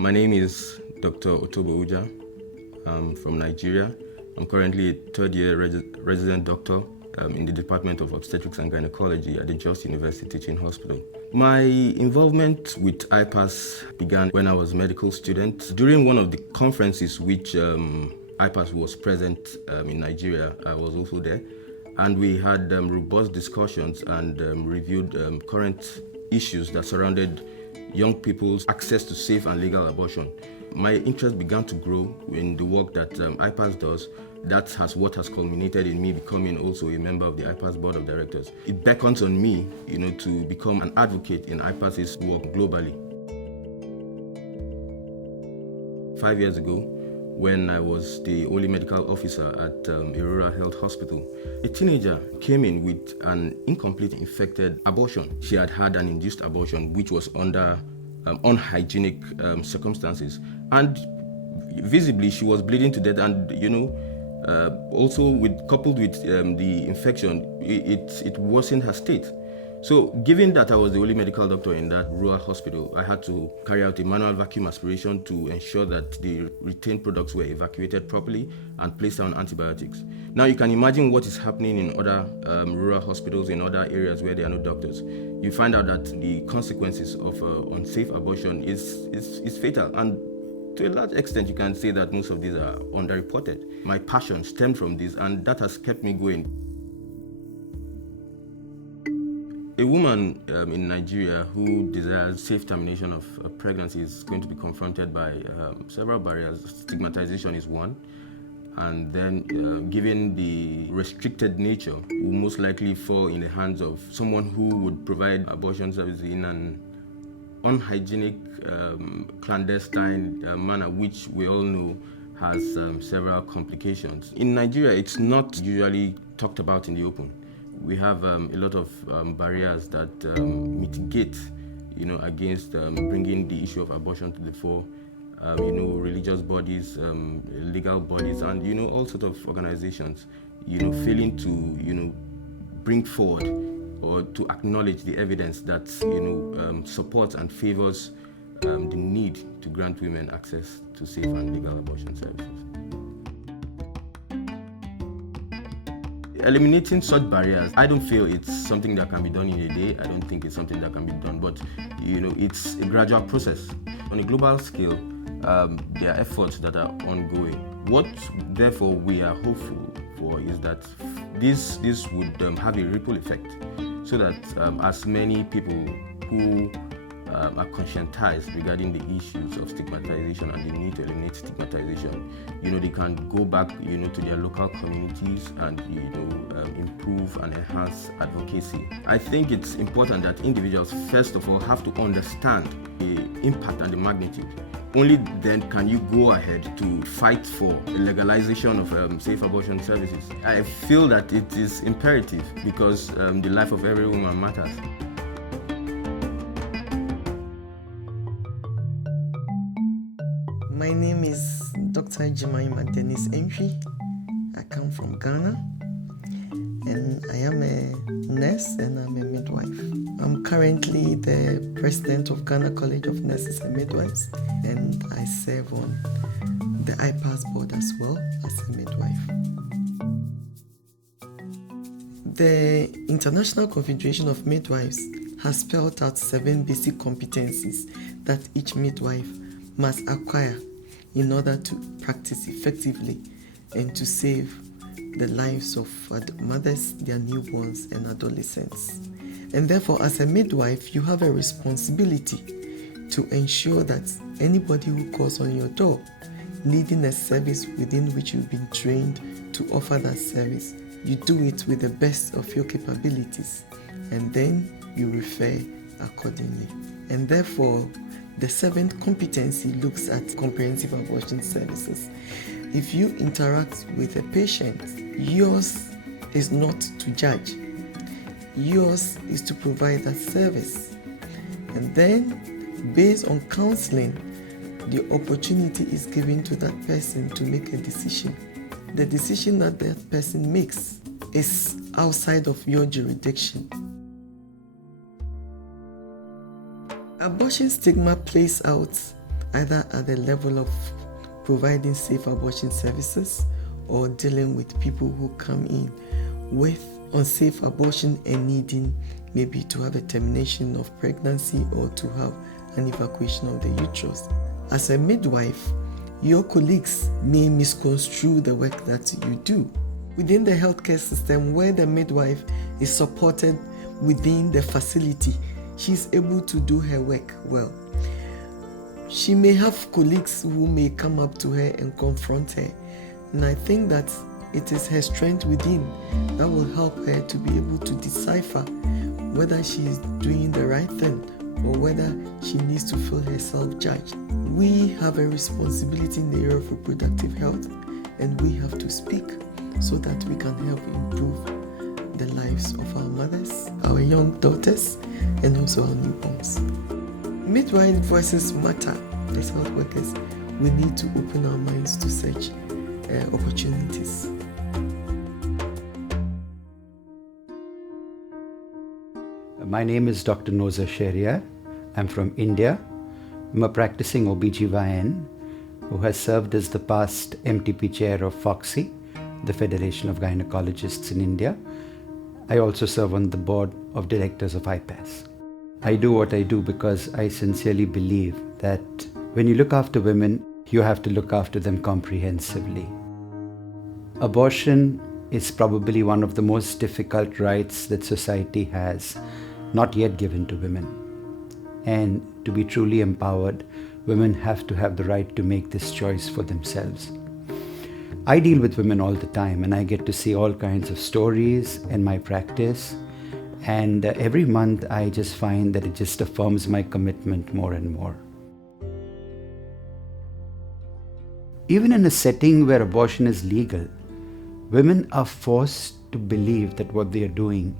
My name is Dr. Otobo Uja. I'm from Nigeria. I'm currently a third-year resident doctor in the Department of Obstetrics and Gynecology at the Jos University Teaching Hospital. My involvement with Ipas began when I was a medical student. During one of the conferences which Ipas was present in Nigeria, I was also there, and we had robust discussions and reviewed current issues that surrounded young people's access to safe and legal abortion. My interest began to grow in the work that Ipas does. That's what has culminated in me becoming also a member of the Ipas board of directors. It beckons on me, to become an advocate in Ipas's work globally. 5 years ago, when I was the only medical officer at a rural health hospital, a teenager came in with an incomplete infected abortion. She had had an induced abortion, which was under unhygienic circumstances. And visibly, she was bleeding to death. And, also coupled with the infection, it worsened her state. So given that I was the only medical doctor in that rural hospital, I had to carry out a manual vacuum aspiration to ensure that the retained products were evacuated properly and placed on antibiotics. Now you can imagine what is happening in other rural hospitals in other areas where there are no doctors. You find out that the consequences of unsafe abortion is fatal, and to a large extent you can say that most of these are underreported. My passion stemmed from this, and that has kept me going. A woman in Nigeria who desires safe termination of pregnancy is going to be confronted by several barriers. Stigmatization is one, and then given the restricted nature, will most likely fall in the hands of someone who would provide abortion services in an unhygienic, clandestine manner, which we all know has several complications. In Nigeria, it's not usually talked about in the open. We have a lot of barriers that mitigate, against bringing the issue of abortion to the fore. Religious bodies, legal bodies, and all sorts of organizations, failing to, bring forward or to acknowledge the evidence that supports and favors the need to grant women access to safe and legal abortion services. Eliminating such barriers, I don't feel it's something that can be done in a day. I don't think it's something that can be done, but it's a gradual process. On a global scale, there are efforts that are ongoing. What, therefore, we are hopeful for is that this would have a ripple effect, so that as many people who are conscientized regarding the issues of stigmatization and the need to eliminate stigmatization, they can go back, to their local communities and, improve and enhance advocacy. I think it's important that individuals, first of all, have to understand the impact and the magnitude. Only then can you go ahead to fight for the legalization of safe abortion services. I feel that it is imperative because the life of every woman matters. My name is Dr. Jemima Dennis Entry. I come from Ghana, and I am a nurse and I'm a midwife. I'm currently the president of Ghana College of Nurses and Midwives, and I serve on the Ipas board as well as a midwife. The International Confederation of Midwives has spelled out 7 basic competencies that each midwife must acquire in order to practice effectively and to save the lives of mothers, their newborns, and adolescents. And therefore, as a midwife, you have a responsibility to ensure that anybody who calls on your door, needing a service within which you've been trained to offer that service, you do it with the best of your capabilities, and then you refer accordingly. And therefore, the 7th competency looks at comprehensive abortion services. If you interact with a patient, yours is not to judge. Yours is to provide that service. And then, based on counseling, the opportunity is given to that person to make a decision. The decision that that person makes is outside of your jurisdiction. Abortion stigma plays out either at the level of providing safe abortion services or dealing with people who come in with unsafe abortion and needing maybe to have a termination of pregnancy or to have an evacuation of the uterus. As a midwife, your colleagues may misconstrue the work that you do. Within the healthcare system, where the midwife is supported within the facility, she's able to do her work well. She may have colleagues who may come up to her and confront her, and I think that it is her strength within that will help her to be able to decipher whether she is doing the right thing or whether she needs to feel herself judged. We have a responsibility in the area of reproductive health, and we have to speak so that we can help improve the lives of our mothers, our young daughters, and also our newborns. Midwife voices matter. As health workers, we need to open our minds to such opportunities. My name is Dr. Noza Sheria. I'm from India. I'm a practicing OBGYN who has served as the past MTP chair of FOGSI, the Federation of Gynecologists in India. I also serve on the board of directors of Ipas. I do what I do because I sincerely believe that when you look after women, you have to look after them comprehensively. Abortion is probably one of the most difficult rights that society has not yet given to women. And to be truly empowered, women have to have the right to make this choice for themselves. I deal with women all the time, and I get to see all kinds of stories in my practice. And every month I just find that it just affirms my commitment more and more. Even in a setting where abortion is legal, women are forced to believe that what they are doing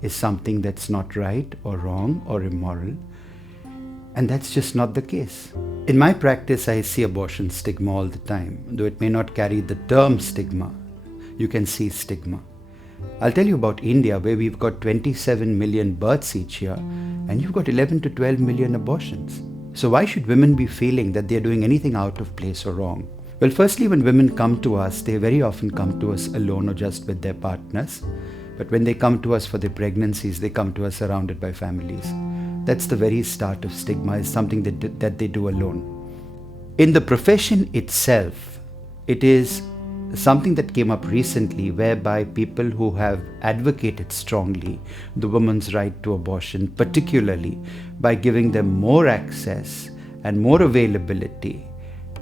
is something that's not right or wrong or immoral. And that's just not the case. In my practice, I see abortion stigma all the time. Though it may not carry the term stigma, you can see stigma. I'll tell you about India, where we've got 27 million births each year, and you've got 11 to 12 million abortions. So why should women be feeling that they're doing anything out of place or wrong? Well, firstly, when women come to us, they very often come to us alone or just with their partners. But when they come to us for their pregnancies, they come to us surrounded by families. That's the very start of stigma, is something that they do alone. In the profession itself, it is something that came up recently, whereby people who have advocated strongly the woman's right to abortion, particularly by giving them more access and more availability,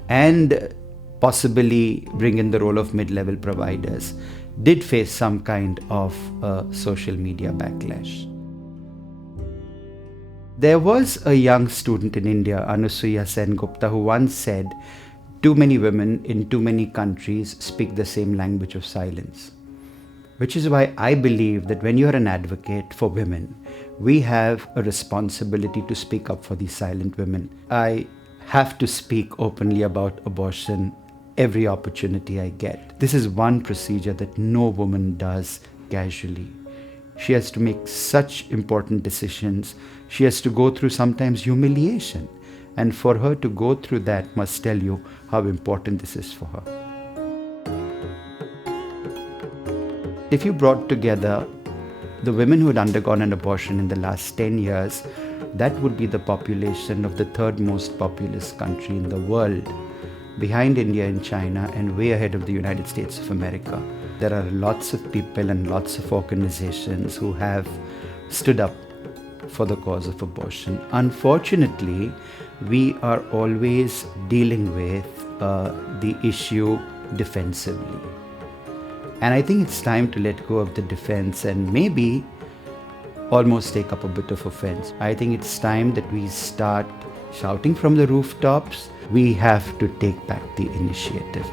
and possibly bring in the role of mid-level providers, did face some kind of social media backlash. There was a young student in India, Anusuya Sengupta, who once said, "Too many women in too many countries speak the same language of silence." Which is why I believe that when you're an advocate for women, we have a responsibility to speak up for these silent women. I have to speak openly about abortion every opportunity I get. This is one procedure that no woman does casually. She has to make such important decisions. She has to go through sometimes humiliation. And for her to go through that must tell you how important this is for her. If you brought together the women who had undergone an abortion in the last 10 years, that would be the population of the third most populous country in the world, behind India and China, and way ahead of the United States of America. There are lots of people and lots of organizations who have stood up for the cause of abortion. Unfortunately, we are always dealing with the issue defensively. And I think it's time to let go of the defense and maybe almost take up a bit of offense. I think it's time that we start shouting from the rooftops. We have to take back the initiative.